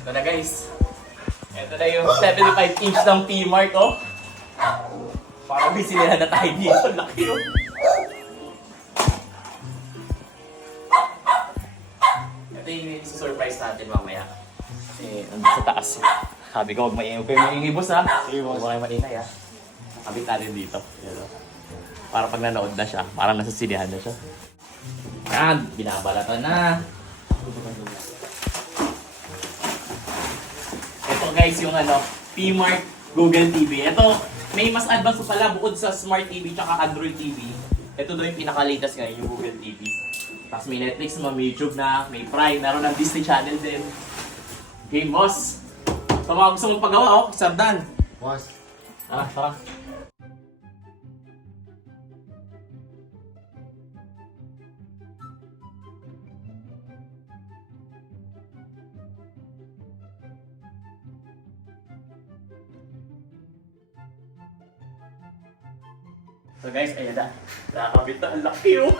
Ito na guys. Ito na yung 75 inch ng P-Mark oh. Parang sila na tayo dito. Laki oh. Ito yung surprise natin mamaya. Kasi nandun sa taas. Sabi ko, huwag maingay. Kayo maingay boss ha. Sige boss. Huwag kayo maingay ha. Kabit natin dito. Oh. Para pag nanood na siya, parang nasa sinihan na siya. Yan, binabalatan na. Ito guys yung ano, P-Mark Google TV. Ito, may mas advanced pa pala bukod sa Smart TV tsaka Android TV. Ito daw yung pinaka-latest ngayon, yung Google TV. Tapos may Netflix may YouTube na, may Prime, meron ng Disney Channel din. Game boss! Sa mga gusto mong pagawa, oh, Sardan. Boss, Ah, tara. So guys, ayan na. Nakakabit na. Ang laki oh.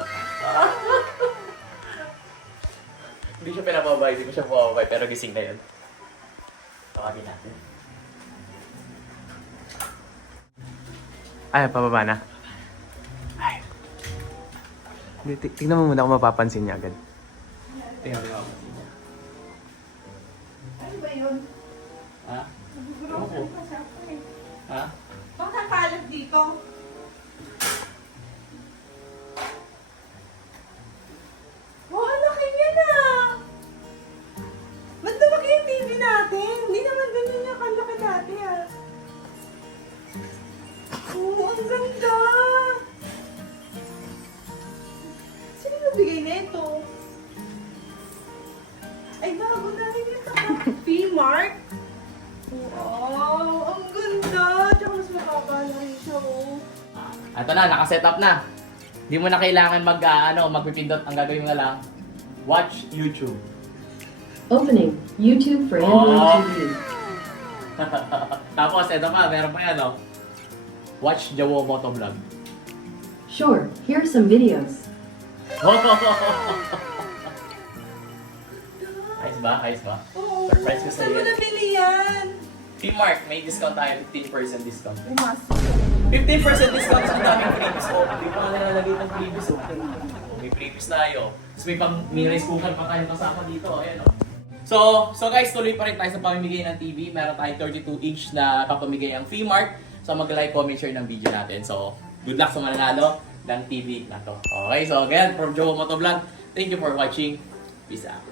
Hindi siya pinababay, hindi ko siya pinababay, pero gising na yun. Tawagin natin. Ay, pababa na. Ay. Tignan mo muna kung mapapansin niya agad. Tingnan mo. Ano ba yun? Ha? Grocery pa siya ako eh. Ha? Bakit ang dito? Nagbigay na ito? Ay, bago na rin ito. P-Mark? Wow, ang ganda! Tsaka mas makaba na rin siya, oh. Ito na, nakaset up na. Hindi mo na kailangan mag, ah, ano, magpipindot. Ang gagawin mo na lang, watch YouTube. Opening YouTube for Oh. Android TV. Tapos, ito pa, meron pa yan, oh. Watch Jawo Motovlog. Sure, here are some videos. Ayos ba? Ayos ba? Oo. Surprise ko sa'yo Saan mo yan. nabili yan? P-Mark, may discount tayo. 15% discount. Ay, mas. 15% discount sa daming freebies. Oh, hindi pa nga nalalagay ng freebies. Oh. May freebies tayo. Tapos may pang may rice cooker pa tayo kasama dito. Ayan oh. So, so guys, tuloy pa rin tayo sa pamimigay ng TV. Meron tayong 32 inch na papamigay ang Mark. So, mag-like, comment, share ng video natin. So, good luck sa mananalo ng TV na to. Okay, so again, from Joe Motovlog, thank you for watching. Peace out.